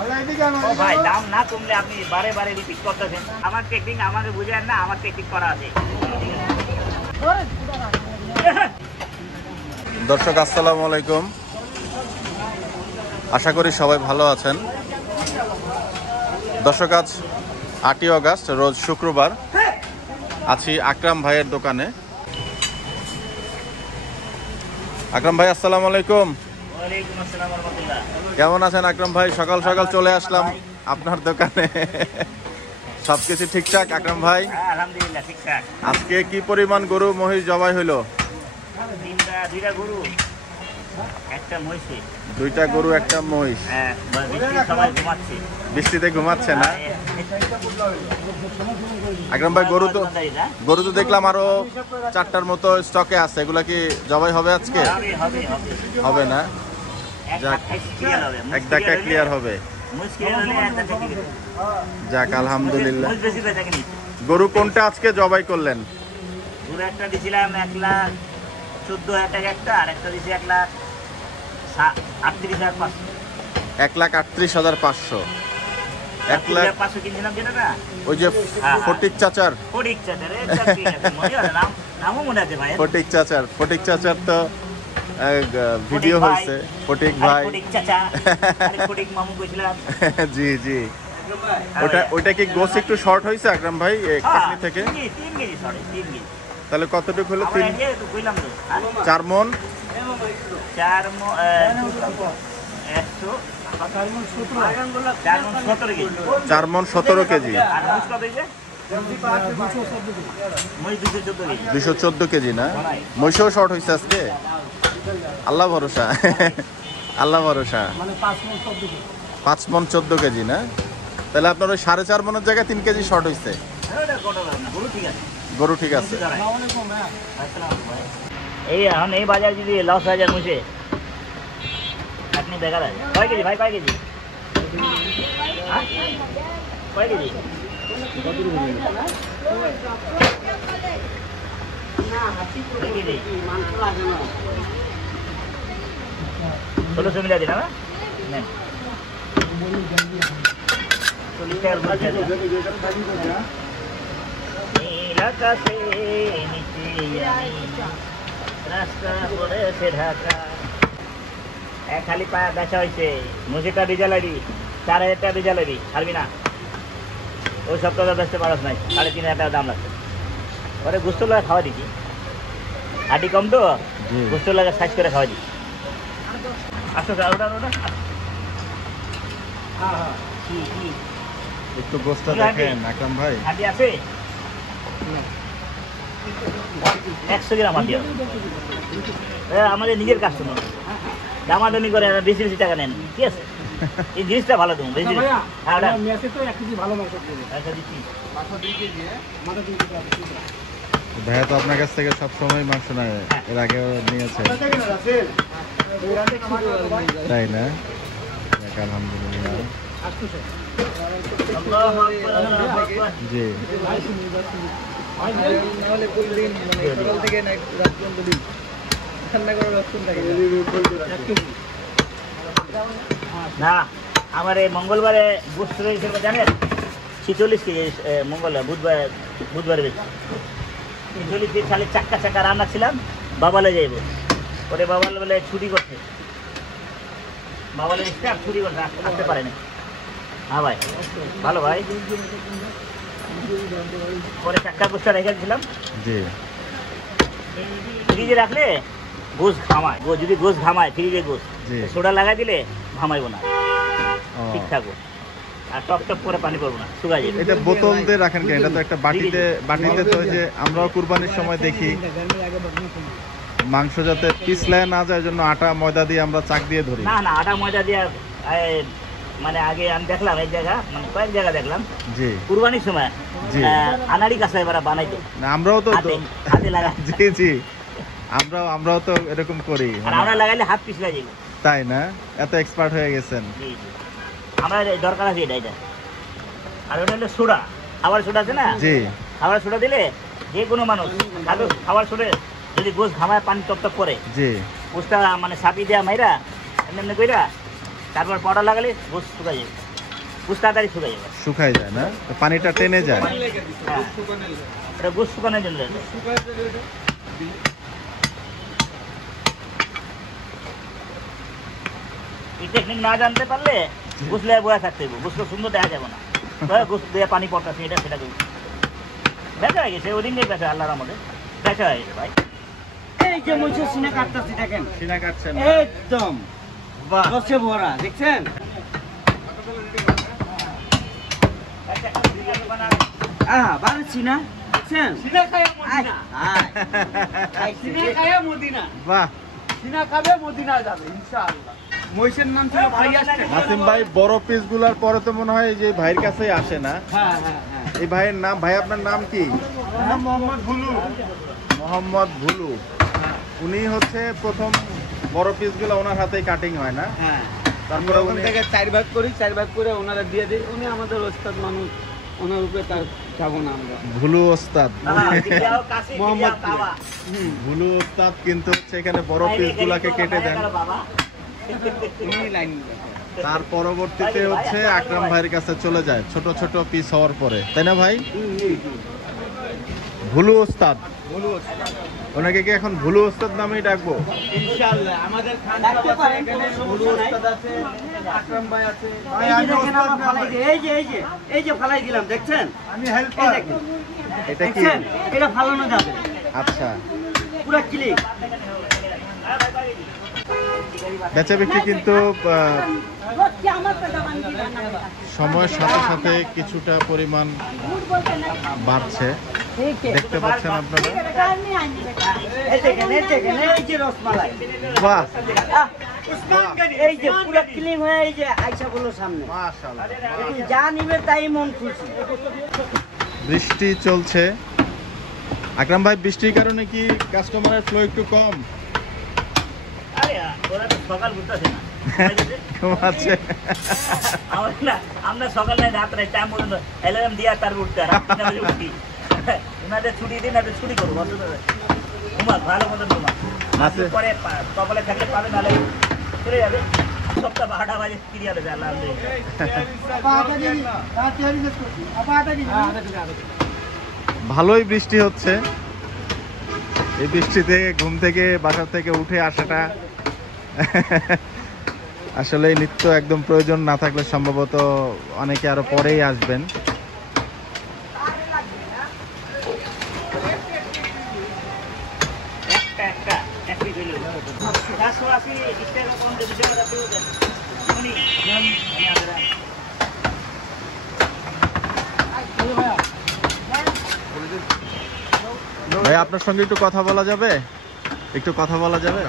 ও ভাই দাম না কমলে আপনি বারে বারে রিপিট করতেছেন। আমার টেকনিক আমাকে বুঝেন না, আমার টেকনিক করা আছে। দর্শক আসসালামু আলাইকুম, আশা করি সবাই ভালো আছেন। দর্শক আজ 8ই আগস্ট রোজ শুক্রবার, আছি আকরাম ভাইয়ের দোকানে। আকরাম ভাই আসসালামু আলাইকুম। ওয়ালাইকুম আসসালাম ওয়া রাহমাতুল্লাহ। কেমন আছেন আকরাম ভাই? সকাল সকাল চলে আসলাম আপনার দোকানে, সবকিছু ঠিকঠাক আকরাম ভাই? আলহামদুলিল্লাহ ঠিকঠাক। আজকে কি পরিমাণ গরু মহিষ জবাই হইলো? দুইটা গরু একটা মহিষ। দুইটা গরু একটা মহিষ। হ্যাঁ, বৃষ্টির সময় ঘুমাচ্ছে। বৃষ্টিতে ঘুমাচ্ছে না আকরাম ভাই? গরু তো দেখলাম আরো 4টার মতো স্টকে আছে, এগুলা কি জবাই হবে আজকে? হবে না, এক ধাক্কা ক্লিয়ার হবে। যাক আলহামদুলিল্লাহ। গরু কোনটা আজকে জবাই করলেন? গরু একটা দিছিলাম 1,14,000 টাকা একটা, আর একটা দিছি 1,38,500। 1,38,500। 1,05,000 কিনছিলাম যেটা না, ওই যে ফটিক চাচার। ফটিক চাচার নামও মনে আছে ভাই। ফটিক চাচার তো ভিডিও হয়েছে। ফটিক ভাই, ফটিক চাচা, ফটিক মামু কইছিলাম। জি জি। ওটা কি গোস একটু শর্ট হয়েছে আকরাম ভাই কাটনি থেকে? 3 কেজি সরি, 3 কেজি। তাহলে কতটুকু হলো? 4 মণ। 4 মণ 4 মণ 17 কেজি। আর মুস কত হইছে? 214 কেজি না? মহিষও শর্ট হয়েছে আজকে। আল্লাহ ভরসা, আল্লাহ ভরসা। 5 মণ 14 কেজি না? তাহলে আপনার ওই 4.5 মণের জায়গায় 3 কেজি শর্ট হয়েছে। গরু ঠিক আছে। এই এখন এই বাজার যদি লস হয়ে যায় মুছে, আপনি দেখা যায় কয় কেজি ভাই? কয় কেজি? কয় কেজি? 1600 মিলা দিন না? নেন 40 টাকার আকাশে নিচে রাস্তা পড়েছে ঢাকা। খালি পায়া বেচা হয়েছে। মুসিটা ডিজালারি 4,000 টাকা ডিজালারি, ছাড়বি না? ওই সপ্তাহে বেচতে পারস নাই, 3,500 টাকা দাম লাগছে। ওরে গুস্ত লাগা খাওয়া দিচ্ছি, হাঁটি কম তো, গুস্ত লাগা সাইজ করে খাওয়া দিচ্ছি। আসো ওটা একটু গোস্তটা দেখেন আকরাম ভাই। হাঁটি আছে 100 গ্রাম হাঁটি। আমাদের নিজের কাস্টমার, দামাদামি করে বেশি বেশি টাকা নেন, ঠিক আছে? এই জিনিসটা ভালো তুমি বেশি। ভাইয়া তো আপনার কাছ থেকে সবসময় মাংস নেয়, এর আগেও নিয়েছে, তাই না? আলহামদুলিল্লাহ। জি না, আমার এই মঙ্গলবারে গোস্ত হিসেবে জানেন 46 কেজি। মঙ্গলবার বুধবারে বেশি 46 দিয়ে খালি চাক্কা রান্না ছিলাম। বাবালে যাইব, ওরে বাবালে বলে ছুটি করছে, বাবালে স্টাফ ছুটি করছে, আসতে পারে না। হ্যাঁ ভাই, ভালো ভাই। পরে চাক্কা গোস্তা রেখে দিয়েছিলাম। জি। ফ্রিজে রাখলে গোস ঘামায়, যদি গোস ঘামায় ফ্রিজে গোস, সোডা লাগাই দিলে ঘামাইবো না, ঠিক থাকবো। আর টপ টপ করে পানি পড়বো না, শুকাই যাবে। এটা বোতল দিয়ে রাখেন কেন? এটা তো একটা বাটিতে তো, যে আমরাও কুরবানির সময় দেখি মাংস যাতে পিছলায় না যায়, জন্য আটা ময়দা দিয়ে আমরা চাক দিয়ে ধরি। না আটা ময়দা দিয়ে মানে আগে আমি দেখলাম এই জায়গা, মানে কয়েক জায়গা দেখলাম জি কুরবানির সময় আনাড়ি কাছে এবার বানাইতো। আমরাও তো হাতে লাগাই। জি জি, আমরাও তো এরকম করি। আর আমরা লাগাইলে হাত পিছলা যাবে, তাই না? এত এক্সপার্ট হয়ে গেছেন। জি জি, আমরা দরকার আছে এটা। আর ওটা হলো সোডা, খাবার সোডা আছে না? জি, খাবার সোডা দিলে যে কোনো মানুষ খাবার সোডা যদি গোস ঘামায় পানি টপ করে, জি, গোসটা মানে সাপি দেওয়া মাইরা এমনি কইরা তারপর পাউডার লাগালে গোস শুকাই যাবে। গুছ তাড়াতাড়ি শুকাই যাবে। শুকাই যায় না, তো পানিটা টেনে যায়। হ্যাঁ, এটা গুছ শুকানোর জন্য। এই টেকনিক না জানতে পারলে গুছলে বয়া থাকতে হবে, গুছলে সুন্দর দেখা যাবে না। গুছ দিয়ে পানি পড়তেছে, এটা সেটা করবো। বেচা হয়ে গেছে, ওদিনকেই বেচা, আল্লাহর আমাদের বেচা হয়ে গেছে ভাই। এই যে মহিষের সিনা কাটতেছি দেখেন, সিনা কাটছেন একদম বাহ, রসে ভরা, দেখছেন? বারে সিনা দেখছেন? সিনা খায়া মদিনা। আয়, আয়, সিনা খায়া মদিনা। বাহ। সিনা খাবে মদিনা যাবে ইনশাআল্লাহ। মহিষের নাম ছিল ভাই আসছে। নাসিম ভাই বড় পিস গুলার পরে তো মনে হয় যে ভাইয়ের কাছেই আসে না। হ্যাঁ হ্যাঁ হ্যাঁ। এই ভাইয়ের নাম, ভাই আপনার নাম কি? মোহাম্মদ ভুলু। মোহাম্মদ ভুলু। উনি হচ্ছে প্রথম বড় পিস গুলো ওনার হাতেই কাটিং হয় না? হ্যাঁ, তারপরে ওখান উনি থেকে 4 ভাগ করি, 4 ভাগ করে ওনারা দিয়ে দিই। উনি আমাদের ওস্তাদ মানুষ, ওনার উপরে তার যাবো না আমরা। ভুলু ওস্তাদ। মোহাম্মদ ভুলু ওস্তাদ কিন্তু হচ্ছে এখানে বড় পিস গুলাকে কেটে দেন। উনি লাইন তার পরবর্তীতে হচ্ছে আকরাম ভাইয়ের কাছে চলে যায় ছোট ছোট পিস হওয়ার পরে, তাই না ভাই? ভুলু ওস্তাদ, ওনাকে কি এখন ভুলু ওস্তাদ নামেই ডাকবো? ইনশাআল্লাহ আমাদের খান ডাকতে পারেন, এখানে কোনো ভুলু সমস্যা নাই। ওস্তাদ আছে, আকরাম ভাই আছে। ভাই, এই যে আমি দেখেন ওস্তাদ আমার না ফালাই ভাই। দিয়ে, এই যে ফালাই দিলাম, দেখছেন? আমি এই হেল্পার। দেখেন, এটা কি? দেখছেন? এটা ফালানো যাবে, আচ্ছা, পুরা ক্লিক। বেচা বিক্রি কিন্তু সময়ের সাথে সাথে কিছুটা পরিমাণ বাড়ছে, দেখতে পাচ্ছেন আপনারা। এই দেখেন, এই যে রসমালাই, বাহ, এই যে পুরা ক্লিন হয়ে এই যে আইসা বলো সামনে। মাশাআল্লাহ। দেখুন, যা নিবে তাই মন খুশি। বৃষ্টি চলছে। আকরাম ভাই, বৃষ্টির কারণে কি কাস্টমারের ফ্লো একটু কম? আরে ওরা তো সকাল ঘুরতেছে না, কমাচ্ছে। আমরা সকাল নাই রাত নাই টাইম পর্যন্ত অ্যালার্ম দিয়ে তারপর উঠতে আর আমরা উঠি। ওনাদের ছুটি দিন, ওদের ছুটি করবো, ঘুমাক ভালো মতো ঘুমাক। আছে। পরে কপালে থাকলে পাবে, নাহলে চলে যাবে। সপ্তাহ 12টা বাজে ফিরে যাবে ভালোই বৃষ্টি হচ্ছে। এই বৃষ্টিতে ঘুম থেকে বাসা থেকে উঠে আসাটা আসলে নিত্য একদম প্রয়োজন না থাকলে সম্ভবত অনেকে আরো পরেই আসবেন। ভাই, আপনার সঙ্গে একটু কথা বলা যাবে? একটু কথা বলা যাবে?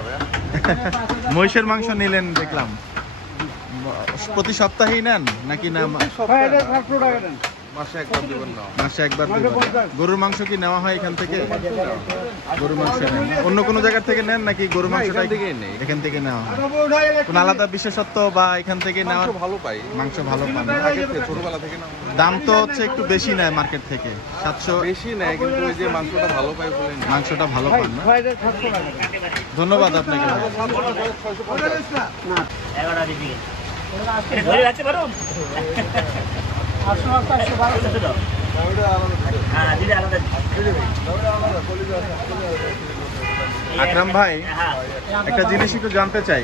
মহিষের মাংস নিলেন দেখলাম, প্রতি সপ্তাহেই নেন নাকি না? মাসে একবার দিবেন না? মাসে একবার দিবেন। গরুর মাংস কি নেওয়া হয় এখান থেকে? গরুর মাংস নেন, অন্য কোনো জায়গা থেকে নেন নাকি গরুর মাংসটা এখান থেকে নেওয়া হয়? কোনো আলাদা বিশেষত্ব বা এখান থেকে নেওয়া? ভালো পাই, মাংস ভালো পান? ছোটবেলা থেকে না। দাম তো হচ্ছে একটু বেশি নেয় মার্কেট থেকে, 700। বেশি নেয় কিন্তু ওই যে মাংসটা ভালো পাই বলে নিই। মাংসটা ভালো পান না? ধন্যবাদ আপনাকে। 11টা দিকে ধরে রাখতে পারুন। হ্যাঁ, দিদি আলাদা। আকরাম ভাই, হ্যাঁ, একটা জিনিস একটু জানতে চাই।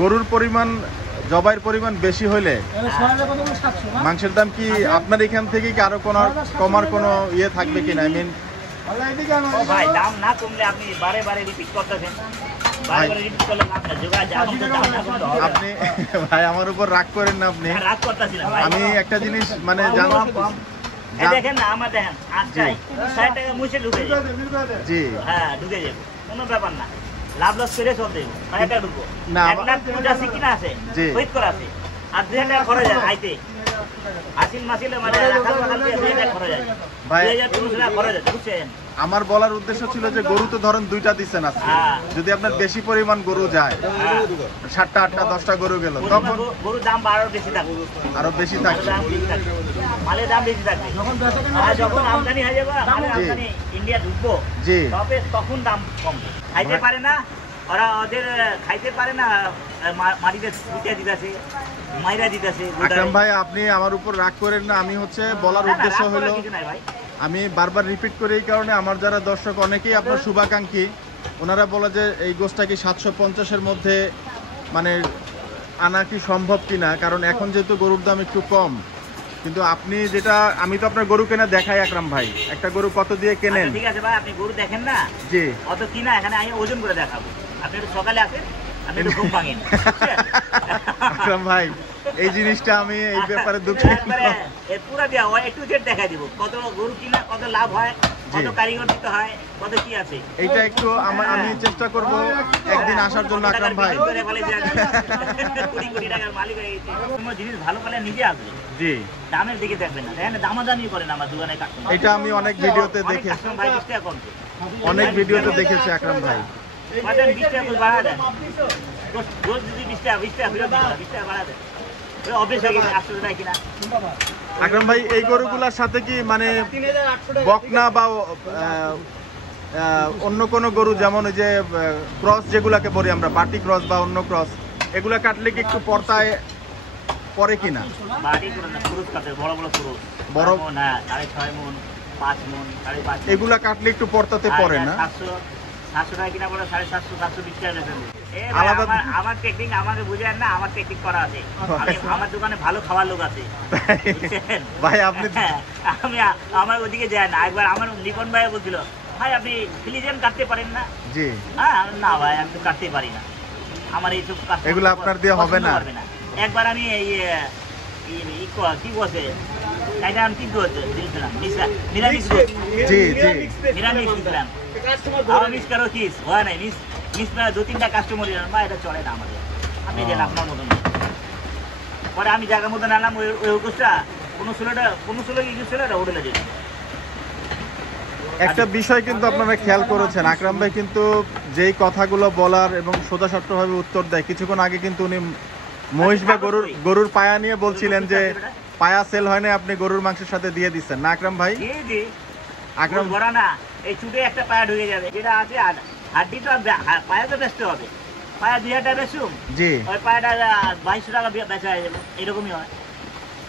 গরুর পরিমাণ, জবাইয়ের পরিমাণ বেশি হলে মাংসের দাম কি আপনার এখান থেকে কি আরো কোনো কমার কোনো ইয়ে থাকবে কিনা? আই মিন, ও ভাই, দাম না কমলে আপনি বারে বারে রিপিট করতেছেন। বারে বারে রিপিট করলে লাভ নাই। যোগাযোগ দাম না কমলে হবে না। আপনি ভাই আমার উপর রাগ করেন না আপনি। রাগ করতেছিলাম ভাই। আমি একটা জিনিস মানে এই দেখেন না, আমার দেখেন আজকাই 60 টাকা মুছে ঢুকে যাবে। জি, হ্যাঁ, ঢুকে যাবে, কোনো ব্যাপার না। লাভ লস করে সব দেবো, একটা ঢুকবো। না, 1,85,000 কিনা আছে, জি। ওয়েট করা আছে, আর 2,000 টাকা খরচ হয় আইতে। আশিন মাসিলে মানে রাখাল দিয়ে 2,000 টাকা খরচ হয়, ভাই। 2,000 টাকা খরচ হয়, বুঝছেন? আমার বলার উদ্দেশ্য ছিল যে গরু তো ধরেন 2টা দিচ্ছেন আজকে, হ্যাঁ। যদি আপনার বেশি পরিমাণ গরু যায়, হ্যাঁ। 7টা 8টা 10টা গরু গেল, তখন গরুর দাম আরো বেশি থাকবে, আরো বেশি গরুর থাকবে। দাম বেশি থাকবে, মালের দাম বেশি থাকবে। আর যখন আমদানি হয়ে যাবে, মালের জি। আমদানি ইন্ডিয়া ঢুকবো, জি। তবে তখন দাম কমবে। খাইতে পারে না ওরা, ওদের খাইতে পারে না, মাটিতে ছুটে দিতেছে, মাইরা দিতেছে। আকরাম ভাই আপনি আমার উপর রাগ করেন না, আমি হচ্ছে বলার উদ্দেশ্য হলো কিছু নাই ভাই। আমি বারবার রিপিট করি এই কারণে আমার যারা দর্শক অনেকেই আপনার শুভাকাঙ্ক্ষী, ওনারা বলে যে এই গোছটা কি 750-এর মধ্যে মানে আনা কি সম্ভব কিনা, কারণ এখন যেহেতু গরুর দাম একটু কম। কিন্তু আপনি যেটা, আমি তো আপনার গরু কেনা দেখাই আকরাম ভাই, একটা গরু কত দিয়ে কেনেন? আচ্ছা, ঠিক আছে ভাই, আপনি গরু দেখেন না, জি অত কিনা এখানে আমি ওজন করে দেখাবো। আপনি একটু সকালে আসেন, আপনি একটু ঘুম ভাঙেন। আকরাম ভাই এই জিনিসটা আমি এই ব্যাপারে দুঃখিত। পুরা দেওয়া হয়, একটু জেড দেখাই দিব, কত গরু কিনা, কত লাভ হয়, কত কারিগর দিতে হয়, কত কি আছে। এইটা একটু আমি চেষ্টা করব একদিন আসার জন্য আকরাম ভাই। কোটি কোটি টাকার মালিক হয়ে গেছে। কোনো জিনিস ভালো পেলে নিজে আসবে, জি দামের দিকে দেখবেন না। দেখেন দামাদামি করেন আমার দোকানে কাস্টমার। এটা আমি অনেক ভিডিওতে দেখেছি, কাস্টমার ভাই 20 টাকা কমছে, অনেক ভিডিওতে দেখেছি আকরাম ভাই। 20 টাকা করে বাড়া দেন। রোজ যদি 20 টাকা ফেরত দিন, 20 টাকা বাড়া দেন। ওই অভ্যেস হয়ে গেছে, 800 টাকা কিনা। আকরাম ভাই এই গরুগুলার সাথে কি মানে বকনা বা অন্য কোনো গরু, যেমন ওই যে ক্রস যেগুলাকে বলি আমরা, বাটি ক্রস বা অন্য ক্রস, এগুলা কাটলে কি একটু পর্দায় পরে কিনা? বাড়ি করে না, পুরুষ কাটে, বড় বড় পুরুষ, বড় মন, হ্যাঁ, 6.5 মন, 5 মন, 5.5 মন। এগুলা কাটলে একটু পর্দাতে পড়ে না? 700 টাকা কিনা পড়ে, 750, 720 টাকা বেচেন। আলাদা আমার টেকনিক আমাকে বুঝেন না, আমার টেকনিক করা আছে। আমার দোকানে ভালো খাবার লোক আছে, বুঝছেন? ভাই আপনি আমি আমার ওদিকে যাই না। একবার আমার লিপন ভাই বলছিল, ভাই আপনি ফিলিজেন কাটতে পারেন না? জি হ্যাঁ, না ভাই আমি তো কাটতে পারি না, আমার এইসব কাজ এগুলো আপনার দিয়ে হবে না। একবার আমি কি বসে এটা আমি কি দিয়েছিলাম, নিরামিষ জি জি নিরামিষ দিয়েছিলাম। আমার মিস কারো কিস হয় নাই, মিস 2-3টা কাস্টমার বা এটা চলে না আমাদের। আপনি যেন আপনার মতন না। পরে আমি জায়গার মতন আনলাম, ওই গোষ্ঠটা 15-16 কি ছিল, এটা হোটেলে দিলাম। একটা বিষয় কিন্তু আপনারা খেয়াল করেছেন, আকরাম ভাই কিন্তু যেই কথাগুলো বলার এবং সোজাসাপটাভাবে উত্তর দেয়, কিছুক্ষণ আগে কিন্তু উনি মহিষ বা গরুর পায়া নিয়ে বলছিলেন যে পায়া সেল হয় না, আপনি গরুর মাংসের সাথে দিয়ে দিচ্ছেন না আকরাম ভাই? জি জি, আকরাম বড় না, এই চুটে একটা পায়া ঢুকে যাবে, যেটা আছে হাড্ডি তো পায়া তো বেচতে হবে। পায়া 2000 টাকা বেচুম, জি ওই পায়াটা 2200 টাকা বেচা হয়ে যাবে, এরকমই হয়।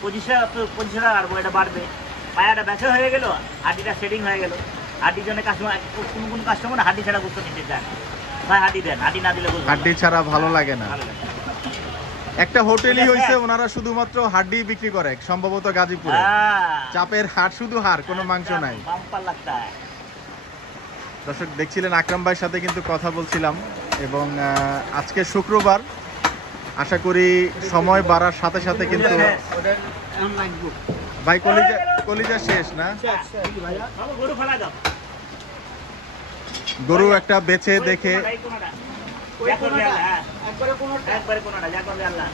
2500 টাকা আসবো, এটা বাড়বে। পায়াটা বেচা হয়ে গেল, হাড্ডিটা সেটিং হয়ে গেল। হাড্ডির জন্য কাস্টমার, কোন কাস্টমার হাড্ডি ছাড়া গুরুত্ব নিতে চায় না। ভাই হাড্ডি দেন, হাড্ডি না দিলে বুঝবেন না। হাড্ডি ছাড়া ভালো লাগে না। ভালো লাগে। একটা হোটেলই হইছে, ওনারা শুধুমাত্র হাড্ডি বিক্রি করে, সম্ভবত গাজীপুরে। চাপের হাড়, শুধু হাড়, কোনো মাংস নাই। বাম্পার লাগতা है। দর্শক দেখছিলেন আকরাম ভাইয়ের সাথে কিন্তু কথা বলছিলাম, এবং আজকে শুক্রবার, আশা করি সময় বাড়ার সাথে সাথে কিন্তু ভাই কলিজা শেষ না, বাবু গরু ফেলা দাও। গরু একটা বেছে দেখে। একবারে কোনোটা, যা করবে আল্লাহ।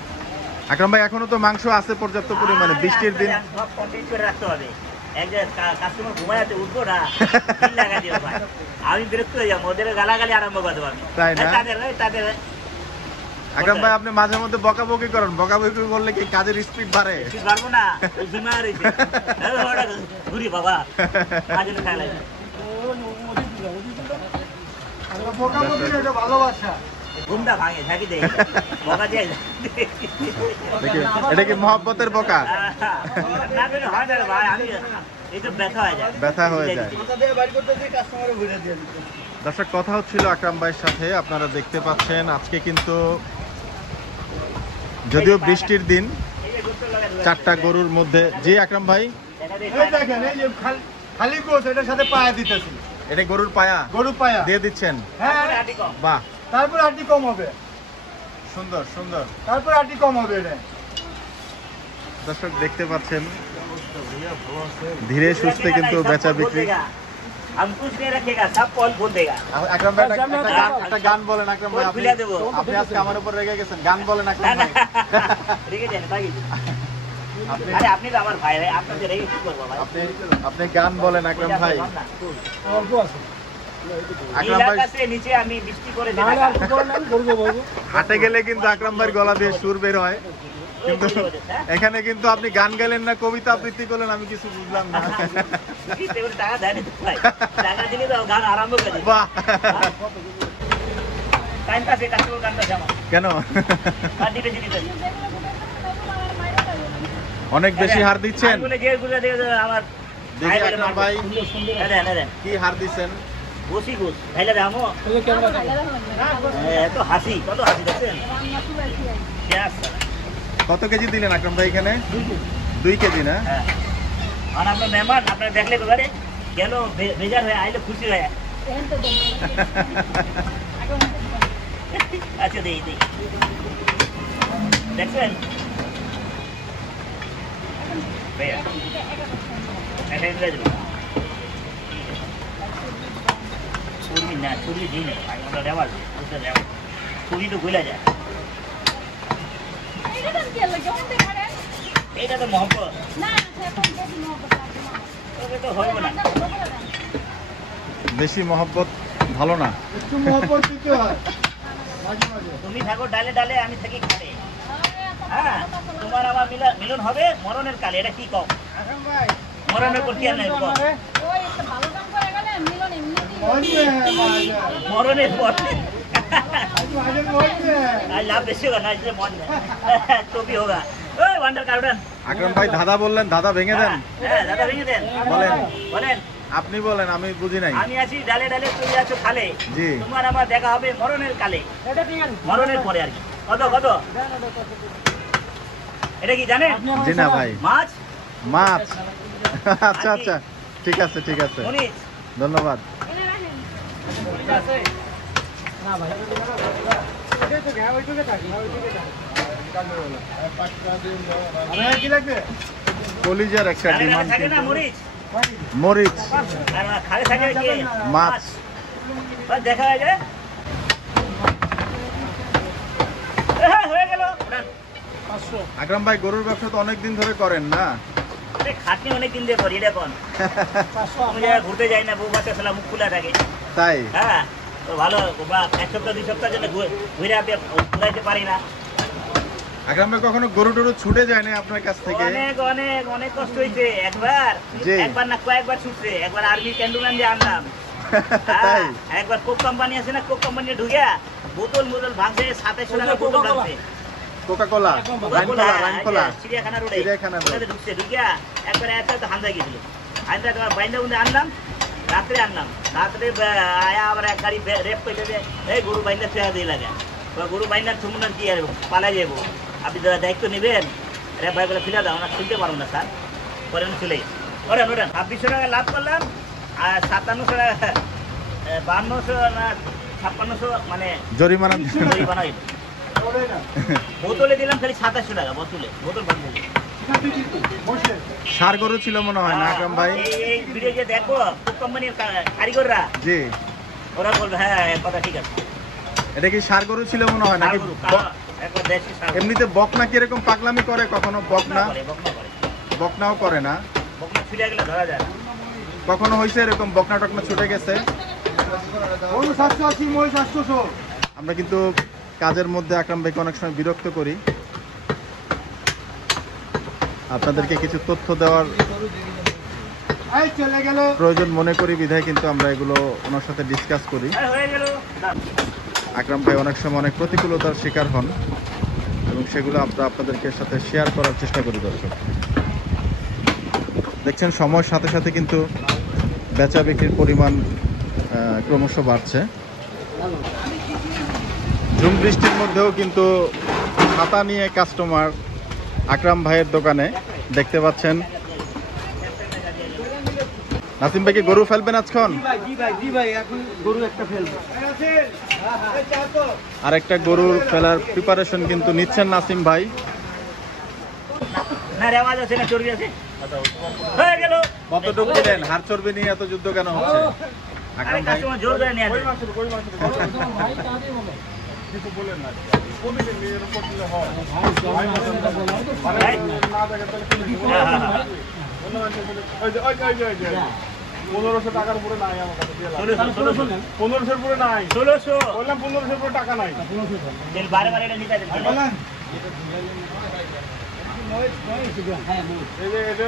আকরাম ভাই এখনো তো মাংস আছে পর্যাপ্ত পরিমাণে, বৃষ্টির দিন। সব কমপ্লিট করে রাখতে হবে। এক যে কাস্টমার ঘুমায় আছে, উঠবো না, বিল লাগা দিও ভাই। আমি বিরক্ত হয়ে যাবো, ওদের গালাগালি আরম্ভ করে দেবো আমি। তাই না? তাদের আকরাম ভাই আপনি মাঝে মধ্যে বকাবকি করেন, বকাবকি করলে কি কাজের স্পিড বাড়ে? ঠিক পারবো না, ওই জিমায় রয়েছে। ঘুরি বাবা, মাঝে খেয়াল আছে। ভালোবাসা ঘুমটা ভাঙে, থাকি দেয় বকা দিয়ে। দেখি এটা কি মহব্বতের বকা? না পেলে হয় না রে ভাই, আমি একটু ব্যথা হয়ে যায়, ব্যথা হয়ে যায়। মাথা দিয়ে বাইর করতে দিয়ে কাস্টমারে ঘুরে দিয়ে দিতে। দর্শক কথা হচ্ছিল আকরাম ভাইয়ের সাথে, আপনারা দেখতে পাচ্ছেন আজকে কিন্তু যদিও বৃষ্টির দিন, 4টা গরুর মধ্যে। জি আকরাম ভাই, এই দেখেন, এই যে খালি গোছ, এটার সাথে পায়া দিতেছি। এটা গরুর পায়া গরু পায়া দিয়ে দিচ্ছেন? হ্যাঁ, বাহ, তারপর আটি কম হবে, সুন্দর সুন্দর। তারপর আটি কম হবে এটা। দর্শক দেখতে পাচ্ছেন ধীরে সুস্থে কিন্তু বেচা বিক্রি। हम कुछ नहीं रखेगा, सब कॉल बोल देगा। আকরাম ভাই একটা গান বলেন। আকরাম ভাই খুলে দেবো। আপনি আজকে আমার উপর রেগে গেছেন, গান বলেন আকরাম ভাই। রেগে যান ভাই, আরে আপনি তো আমার ভাই, আপনাকে রেগে কি করবো ভাই? আপনি গান বলেন আকরাম ভাই। অল্প আছে আকরাম ভাই এলাকাতে নিচে আমি বৃষ্টি করে না হলে অল্প করে নেন, করবো বলবো। হাটে গেলে কিন্তু আকরাম ভাইয়ের গলা দিয়ে সুর বের হয়, কিন্তু এখানে কিন্তু আপনি গান গেলেন না, কবিতা আবৃত্তি করলেন, আমি কিছু বুঝলাম না। টাকা দেয়নি তো ভাই, টাকা দিলে তো গান আরম্ভ করে দিই। বাহ, টাইম আছে কাস্টমার কান্দাছে আমার কেন আর দিতেছি দিতেছি অনেক বেশি হার দিচ্ছেন? আমি বলে যে গুলো দেখে আমার দেখি আকরাম ভাই দেন কি হার দিচ্ছেন? বসি গোস ভাইলা দামো এত হাসি কত হাসি দেখছেন গ্যাস কত কেজি দিলেন আকরাম ভাই এখানে? 2 কেজি না? হ্যাঁ আর আপনার মেহমান আপনার দেখলে এবারে গেল বেজার হয়ে আইলে খুশি হয়ে আচ্ছা দেই দেই দেখছেন ভাইয়া এটা ইংরেজি দেবো ছুরি না ছুরি দিই না আমরা দেওয়াল বুঝতে দেওয়াল ছুরি তো ভুলে যায় এটা তো মহব্বত ওকে তো হইব না বেশি মহব্বত ভালো না। একটু মহব্বত দিতে হয় মাঝে মাঝে। তুমি থাকো ডালে ডালে আমি থাকি খালে হ্যাঁ তোমার আমার মিলন হবে মরণের কালে এটা কি কও আকরাম ভাই মরণের পর কি আর নাই কও বলবে মরণের পর মাঝে বলবে आज लाभ बेसी होगा ना इसलिए मौज में तो भी होगा ओए वंडर कार्डन আকরাম ভাই ধাঁধা বললেন, ধাঁধা ভেঙে দেন। দাদা ভেঙে দেন বলেন। বলেন আপনি বলেন, আমি বুঝি নাই। আমি আছি ডালে ডালে তুই আছো খালে জি। তোমার আমার দেখা হবে মরণের কালে মরণের পরে আর কি কত কত এটা কি জানেন জি না ভাই। মাছ মাছ। আচ্ছা আচ্ছা, ঠিক আছে ঠিক আছে, মনিশ ধন্যবাদ। কি লাগবে? কলিজার একটা ডালে ডালে ডিমান্ড থাকে না কিন্তু। মরিচ মরিচ, আর খালে থাকে কি মাছ। বাস দেখা হয়ে যায় হয়ে গেল আকরাম ভাই গরুর ব্যবসা তো অনেক দিন ধরে করেন না? খাটনি অনেক দিন দিয়ে করি এটা কোন আমি জায়গায় ঘুরতে যাই না বউ বাচ্চা ছেলে মুখ খোলা থাকে তাই? হ্যাঁ তো ভালো বা 1 সপ্তাহ 2 সপ্তাহ জন্য ঘুরে আপনি ঘুরাইতে পারি না আকরাম ভাই কখনো গরু টরু ছুটে যায় না আপনার কাছ থেকে? অনেক অনেক অনেক কষ্ট হয়েছে একবার জি। একবার না কয়েকবার ছুটছে একবার আর্মি ক্যান্ডুম্যান দিয়ে আনলাম তাই? একবার কোক কোম্পানি আছে না কোক কোম্পানি ঢুকে বোতল ভাঙছে 2700 টাকা বোতল ভাঙছে কোকা কোলা, রাইনকোলা, রাইনকোলা। চিড়িয়াখানা রোডে চিড়িয়াখানা রোড। ওখানে ঢুকছে ঢুকে একবার একটা তো হান্দা গেছিল হান্দা তোমার বাইন্দা বুন্দা আনলাম রাত্রে আনলাম রাত্রে আয়া আবার এক গাড়ি রেপ পেলে যে এই গরু বাইন্দা চেহারা দিয়ে লাগে গরু বাইন্দার থুমুনার কি আর পালা যাবো আপনি যারা দায়িত্ব নেবেন রেপ ভাই বলে ফিরে দাও আমরা শুনতে পারবো না স্যার পরে আমি চলে গেছি ওরেন 2600 টাকা লাভ করলাম আর 5700 টাকা 5200 না 5600 মানে জরিমানা। জরিমানা হইলো। বোতলে দিলাম খালি 2700 টাকা বোতল বন্ধ ষাঁড় গরু ছিল মনে হয় না আকরাম ভাই? এই ভিডিও যে দেখো কোক কোম্পানির কারিগররা জি। ওরা বলবে হ্যাঁ কথা ঠিক আছে এটা কি ষাঁড় গরু ছিল মনে হয় নাকি? একবার দেশি এমনিতে বকনা কি এরকম পাগলামি করে কখনো? বকনা বকনাও করে না? বকনা ছুটে গেলে ধরা যায় না কখনো হয়েছে এরকম বকনা টকনা ছুটে গেছে? গরু 780 মই 700। আমরা কিন্তু কাজের মধ্যে আকরাম ভাইকে অনেক সময় বিরক্ত করি, আপনাদেরকে কিছু তথ্য দেওয়ার এই চলে গেল। প্রয়োজন মনে করি বিধায় কিন্তু আমরা এগুলো ওনার সাথে ডিসকাস করি। হয়ে গেল আকরাম ভাই অনেক সময় অনেক প্রতিকূলতার শিকার হন এবং সেগুলো আমরা আপনাদেরকে সাথে শেয়ার করার চেষ্টা করি। দর্শক দেখছেন সময়ের সাথে সাথে কিন্তু বেচা বিক্রির পরিমাণ ক্রমশ বাড়ছে। ঝুম বৃষ্টির মধ্যেও কিন্তু ছাতা নিয়ে কাস্টমার আকরাম ভাইয়ের দোকানে দেখতে পাচ্ছেন। নাসিম ভাই কি গরু ফেলবেন আজখন? জি ভাই এখন গরু একটা ফেলবো। আর একটা গরুর ফেলার প্রিপারেশন কিন্তু নিচ্ছেন নাসিম ভাই। না রেওয়াজ আছে না চর্বি আছে হয়ে গেল কতটুকু দিলেন? হাড় চর্বি নিয়ে এত যুদ্ধ কেন হচ্ছে আরে আকরাম ভাই? কাস্টমার জোর করে নিয়ে আসে কিছু বলেন না কোনদিন নিজের উপর দিলে হয় ভাই, না দেখে তাহলে হ্যাঁ, হ্যাঁ, হ্যাঁ। ওই যে 1500 টাকার উপরে নাই আমার কাছে দিয়ে লাভ। 1600 1500 উপরে নাই 1600 বললাম 1500 উপরে টাকা নাই তেল বারে বারে এটা নিতে হবে বলেন এই যে এটা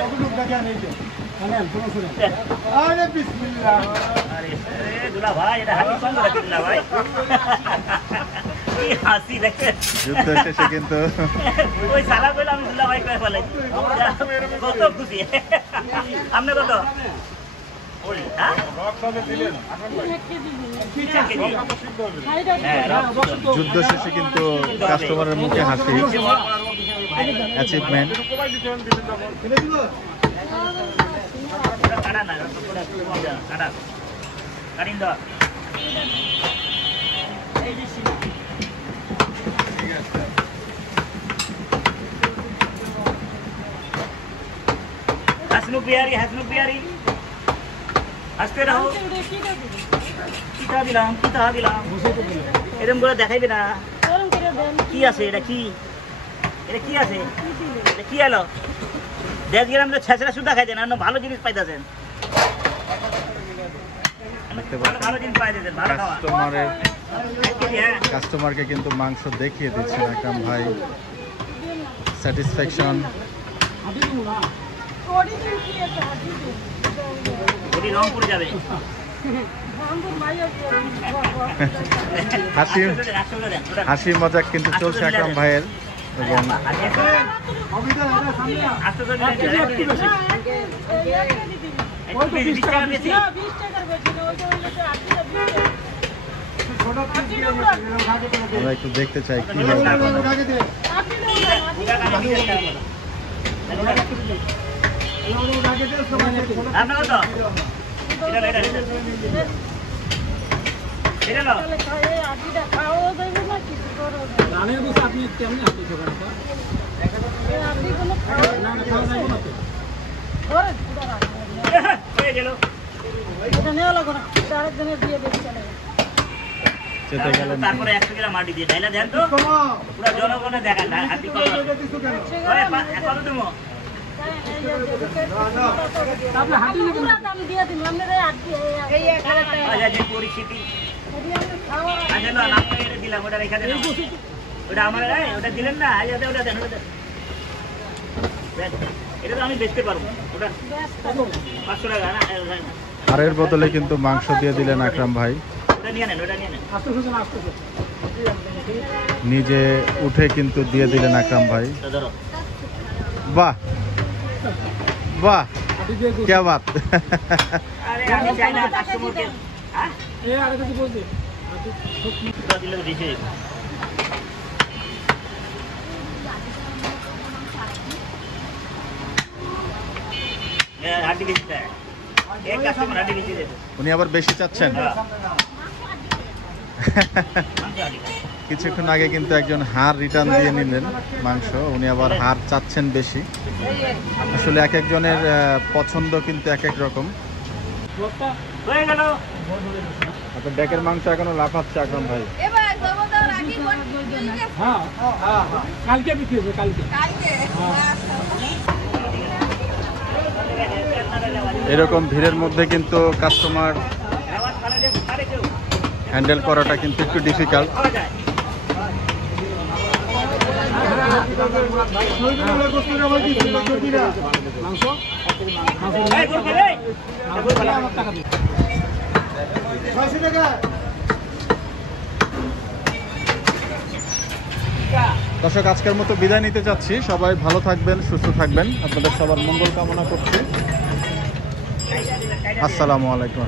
কতটুকু দেখেন এই যে আরে বিসমিল্লাহ আরে দুলা ভাই এটা হাসি কম রাখেন না ভাই কি হাসি দেখেন যুদ্ধ শেষে কিন্তু ওই সালা কইলো আমি দুলা ভাই কয়ে ফেলাই কত খুশি আপনি কত ওই হ্যাঁ যুদ্ধ শেষে কিন্তু কাস্টমারের মুখে হাসি অ্যাচিভমেন্ট কাটা না কাটা কাটিন দাও हसनु बिहारी हंसते रहो किता दिलाम এরকম করে দেখাইবে না কি আছে এটা কি আছে এটা কি এলো 10 গ্রাম তো ছেঁচড়া সুদ্ধা খাইতেন আর ভালো জিনিস পাইতেছেন দেখতে ভালো পাচ্ছেন জিনিস পাইতেছেন ভালো খাওয়া কাস্টমারকে কিন্তু মাংস দেখিয়ে দিচ্ছেন আকরাম ভাই স্যাটিসফ্যাকশন ওটি রং পড়ে যাবে হাসি হাসি মজাক কিন্তু চলছে আকরাম ভাইয়ের এবং আমরা একটু দেখতে চাই কি হয় চেতে গেলেন তারপরে 100 গ্রাম মাটি দিয়ে তাইলে দেন তো পুরো জনগণে দেখান হাতি কত কত দেবো যে পরিস্থিতি আচ্ছা না নাম এটা দিলাম ওটা রেখে দেন ওটা আমার ওটা দিলেন না ওটা দেন এটা তো আমি বেচতে পারবো ওটা 500 টাকা না হাড়ের বদলে কিন্তু মাংস দিয়ে দিলেন আকরাম ভাই ওটা নিয়ে নেন নিজে উঠে কিন্তু দিয়ে দিলেন আকরাম ভাই ধরো বাহ বাহ क्या बात আরে আমি চাই না কাস্টমারকে হ্যাঁ দিলে দিছে হাড্ডি বেচতে এক কাস্টমার হাড্ডি বেচে দেবে উনি আবার বেশি চাচ্ছেন কিছুক্ষণ আগে কিন্তু একজন হাড় রিটার্ন দিয়ে নিলেন মাংস উনি আবার হাড় চাচ্ছেন বেশি আসলে এক একজনের পছন্দ কিন্তু এক এক রকম হয়ে গেল আপনার ডেকের মাংস এখনো লাফাচ্ছে আকরাম ভাই কালকে বিক্রি হবে কালকে এরকম ভিড়ের মধ্যে কিন্তু কাস্টমার হ্যান্ডেল করাটা কিন্তু একটু ডিফিকাল্ট দর্শক আজকের মতো বিদায় নিতে চাচ্ছি সবাই ভালো থাকবেন সুস্থ থাকবেন আপনাদের সবার মঙ্গল কামনা করছি আসসালামু আলাইকুম।